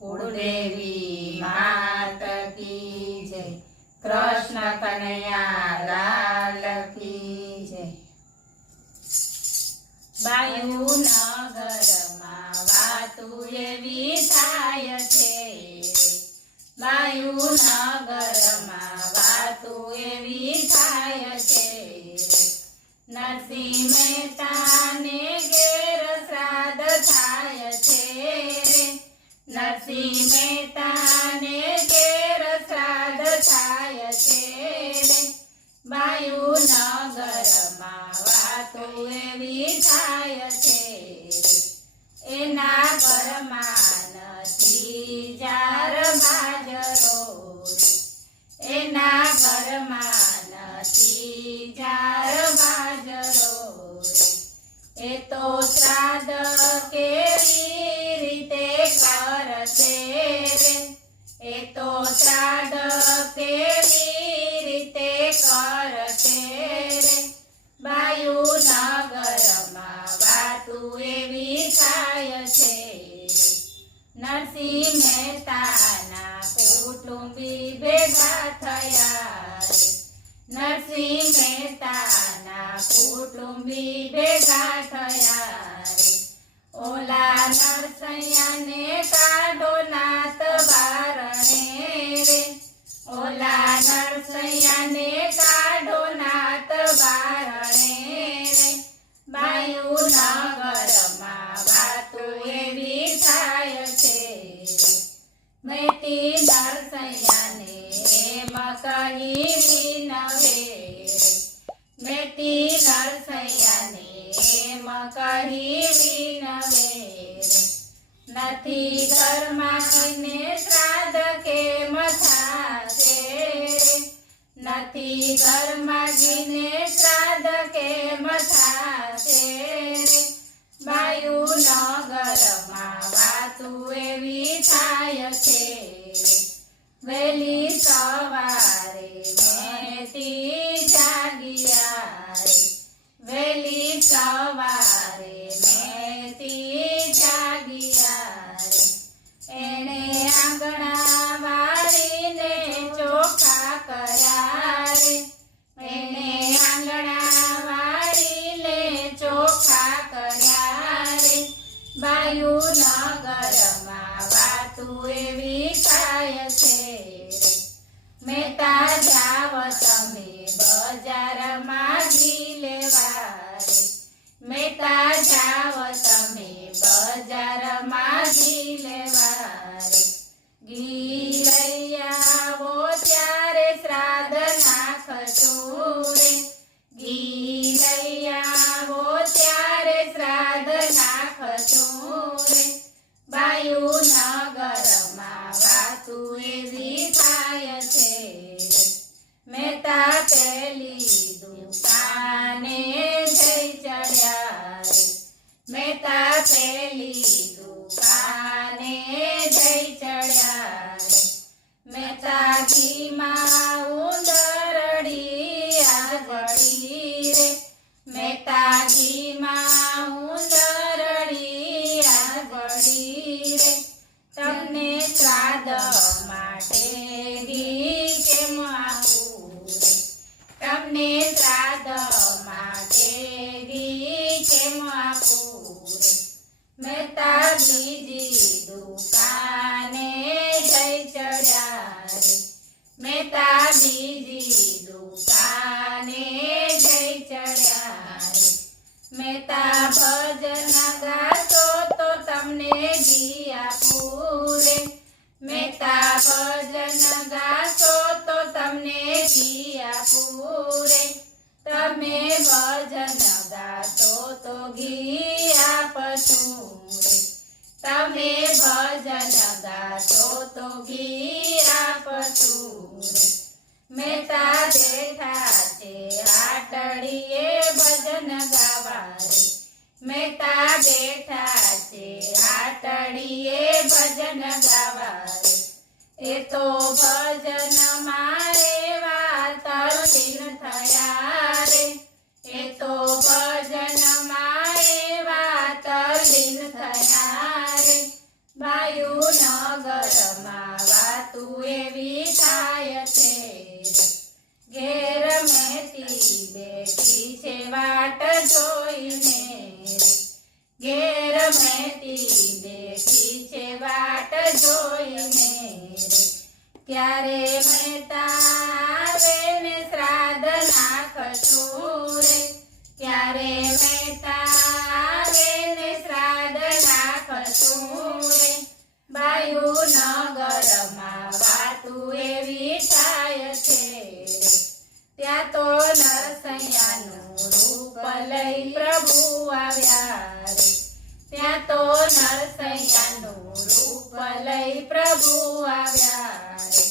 कुलदेवी मात की जय। कृष्ण कन्हैया लाल की जय। बायु नगरमा वातु एवी थाय छे रे। बायु नगरमा वातु एवी थाय छे रे। नरसिंह मेहता ने घेर श्राद्ध थाय छे रे। नरसिंह मेहता ने घेर श्राद्ध थाय छे रे। बायु नगरमा वातु एवी थाय छे रे। एना घरमा नथी जार बाजरो रे। एना घरमा नथी जार बाजरो रे। ए तो श्राद्ध केवी रीते करशे रे। ए तो श्राद्ध केवी रीते करशे रे। बायु नगरमा वातु एवी थाय छे रे। नरसिंह मेहताना कुटुंबी भेगा थया रे। नरसिंह मेहताना कुटुंबी भेगा थया रे। ओला नरसैयाने काढो नाथ बारणे रे। ओला नरसैयाने काढो नाथ बारणे रे। बायु नगरमा वातु एवी थाय छे रे। मेटी नरसैयाने एम कही विनवे रे। मेटी नरसैयाने एम कही विनवे रे। नथी घरमा कोઈને श्राद्ध केम थाशे रे। नथी घरमा कोઈને श्राद्ध केम थाशे रे। बायु नगरमा वातु एवी थाय छे रे। वहेली सवारे मेहती जाग्या रे। वहेली सवारे मेहती जाग्या रे। एणे आंगणा वाळीने चोखा कर्या रे। एणे आंगणा वाळीने चोखा कर्या रे। बायु नगरमा वातु एवी थाय छे रे। मेहता जाव तमे बजारमा घी लेवा रे। मेहता जाव तमे बजारमा घी लेवा रे। घी लई आवो त्यारे श्राद्ध नाखशो रे। घी लई आवो त्यारे श्राद्ध नाखशो रे। बायु नगरमा वातु एवी थाय छे रे। मेहता पेली दुकाने जई चढ़्या रे। मेहता पेली दुकाने जई चढ़्या रे। मेहता घीमा उंदरडी आगळी रे। मेहता घीमा उंदरडी आगळी रे। तमने श्राद्ध माटे घी केम आपू रे। तमने श्राद्ध माटे घी केम आपू रे। मेहता बीजी दुकाने जई चढ़्या रे। मेहता बीजी दुकाने जई चढ़्या रे। मेहता भजन गाशो तो तमने घी आपू रे। मेहता भजन गाशो तो तमने घी आपू रे। तमे भजन गाशो तो घी आपशुं रे। तमे भजन गाशो तो घी आपशुं रे। मेहता बेठा छे आटड़ीए भजन गावा रे। मेहता बेठा छे आटड़ीए भजन गावा रे। ए तो भजन मारे तल्लीन थया रे। ए तो भजन मारे तल्लीन थया रे। बायु नगर દેવી બેઠી છે વાટ જોઈને રે ક્યારે મહેતા આવે ને શ્રાદ્ધ નાખશું રે ક્યારે મહેતા આવે ને શ્રાદ્ધ નાખશું રે બાયુ નગરમાં વાતું એવી થાય છે રે ત્યાં તો નરસૈયાનું રૂપ લઈ પ્રભુ આવ્યા રે ત્યાં તો નરસૈયાનું રૂપ લઈ પ્રભુ આવ્યા રે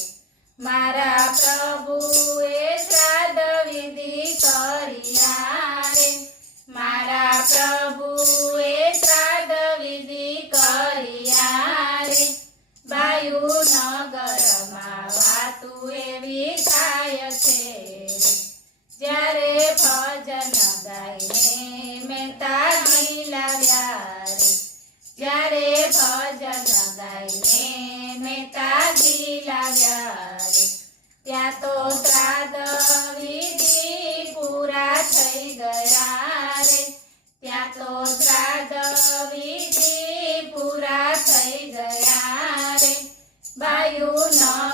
મારા પ્રભુએ શ્રાદ્ધ વિધિ કર્યા રે મારા પ્રભુએ શ્રાદ્ધ વિધિ કર્યા રે બાયુ નગરમાં વાતું એવી થાય છે રે જ્યારે ભજન ગાઈને મહેતા લાવ્યા રે જ્યારે ભજન ગાઈને મહેતા લાવ્યા રે ત્યાં તો શ્રાદ્ધ વિધિ પૂરા થઈ ગયા રે ત્યાં તો શ્રાદ્ધ વિધિ પૂરા થઈ ગયા રે બાયુ ન